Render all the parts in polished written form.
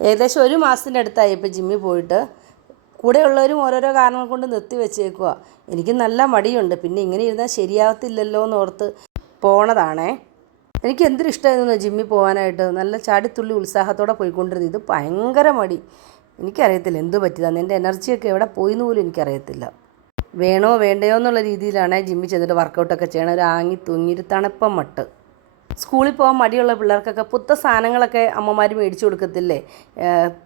ഏകദേശം ഒരു മാസത്തിൻ്റെ അടുത്തായി ഇപ്പോൾ ജിമ്മിൽ പോയിട്ട്. കൂടെയുള്ളവരും ഓരോരോ കാരണങ്ങൾ കൊണ്ട് നിർത്തി വെച്ചേക്കുക. എനിക്ക് നല്ല മടിയുണ്ട്. പിന്നെ ഇങ്ങനെ ഇരുന്നാൽ ശരിയാകത്തില്ലല്ലോ എന്നോർത്ത് പോണതാണേ. എനിക്ക് എന്തൊരു ഇഷ്ടമായിരുന്നു ജിമ്മിൽ പോകാനായിട്ട്. നല്ല ചാടിത്തുള്ളി ഉത്സാഹത്തോടെ പോയിക്കൊണ്ടിരുന്നത്. ഇത് ഭയങ്കര മടി. എനിക്കറിയത്തില്ല എന്ത് പറ്റിയതാണ്. എൻ്റെ എനർജിയൊക്കെ എവിടെ പോയിന്ന് പോലും എനിക്കറിയത്തില്ല. വേണോ വേണ്ടയോ എന്നുള്ള രീതിയിലാണ് ജിമ്മിൽ ചെന്നിട്ട് വർക്കൗട്ടൊക്കെ ചെയ്യണം. ഒരു ആങ്ങി തൂങ്ങിയൊരു തണുപ്പം മട്ട്. സ്കൂളിൽ പോകാൻ മടിയുള്ള പിള്ളേർക്കൊക്കെ പുത്ത സാധനങ്ങളൊക്കെ അമ്മമാർ മേടിച്ചു കൊടുക്കത്തില്ലേ?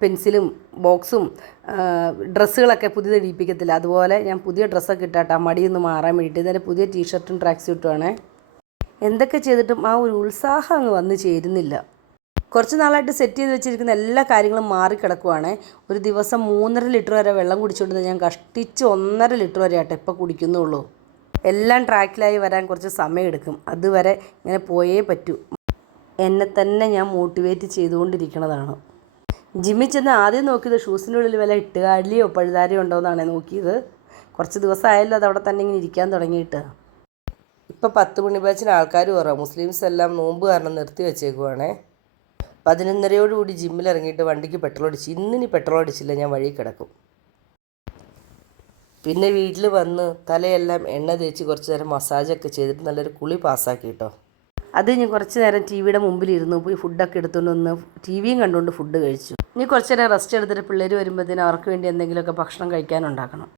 പെൻസിലും ബോക്സും ഡ്രസ്സുകളൊക്കെ പുതിയത് ഇടിപ്പിക്കത്തില്ല. അതുപോലെ ഞാൻ പുതിയ ഡ്രസ്സൊക്കെ ഇട്ടാട്ടാ മടിയൊന്ന് മാറാൻ വേണ്ടിയിട്ട്. ഇതെൻ്റെ പുതിയ ടീഷർട്ടും ട്രാക്ക് സ്യൂട്ടുമാണേ. എന്തൊക്കെ ചെയ്തിട്ടും ആ ഒരു ഉത്സാഹം അങ്ങ് വന്ന് ചേരുന്നില്ല. കുറച്ച് നാളായിട്ട് സെറ്റ് ചെയ്ത് വെച്ചിരിക്കുന്ന എല്ലാ കാര്യങ്ങളും മാറിക്കിടക്കുവാണ്. ഒരു ദിവസം 3.5 ലിറ്റർ വരെ വെള്ളം കുടിച്ചുകൊണ്ടിരുന്നത് ഞാൻ കഷ്ടിച്ച് 1.5 ലിറ്റർ വരെ ആട്ടെ ഇപ്പോൾ കുടിക്കുന്നുള്ളൂ. എല്ലാം ട്രാക്കിലായി വരാൻ കുറച്ച് സമയമെടുക്കും. അതുവരെ ഇങ്ങനെ പോയേ പറ്റൂ. എന്നെ തന്നെ ഞാൻ മോട്ടിവേറ്റ് ചെയ്തുകൊണ്ടിരിക്കുന്നതാണ്. ജിമ്മിൽ ചെന്ന് ആദ്യം നോക്കിയത് ഷൂസിൻ്റെ ഉള്ളിൽ വല്ല ഇട്ടുകാലിയോ പഴുതാരിയോ ഉണ്ടോയെന്നാണ് നോക്കിയത്. കുറച്ച് ദിവസമായല്ലോ അത് അവിടെ തന്നെ ഇങ്ങനെ ഇരിക്കാൻ തുടങ്ങിയിട്ട്. ഇപ്പോൾ 10 മണി ബാച്ചിന് ആൾക്കാർ കുറവാണ്. മുസ്ലിംസ് എല്ലാം നോമ്പ് കാരണം നിർത്തി വെച്ചേക്കുവാണേ. 11:30 ജിമ്മിൽ ഇറങ്ങിയിട്ട് വണ്ടിക്ക് പെട്രോൾ അടിച്ച്. ഇന്നിനി പെട്രോൾ അടിച്ചില്ല, ഞാൻ വഴി കിടക്കും. പിന്നെ വീട്ടിൽ വന്ന് തലയെല്ലാം എണ്ണ തേച്ച് കുറച്ച് നേരം മസാജൊക്കെ ചെയ്തിട്ട് നല്ലൊരു കുളി പാസ്സാക്കി കേട്ടോ. അത് ഇനി കുറച്ച് നേരം ടി വിയുടെ മുമ്പിലിരുന്നു. പോയി ഫുഡൊക്കെ എടുത്തുകൊണ്ട് വന്ന് ടി വിയും കണ്ടുകൊണ്ട് ഫുഡ് കഴിച്ചു. ഇനി കുറച്ച് നേരം റെസ്റ്റ് എടുത്തിട്ട് പിള്ളേർ വരുമ്പോഴത്തേനും അവർക്ക് വേണ്ടി എന്തെങ്കിലുമൊക്കെ ഭക്ഷണം കഴിക്കാനുണ്ടാക്കണം.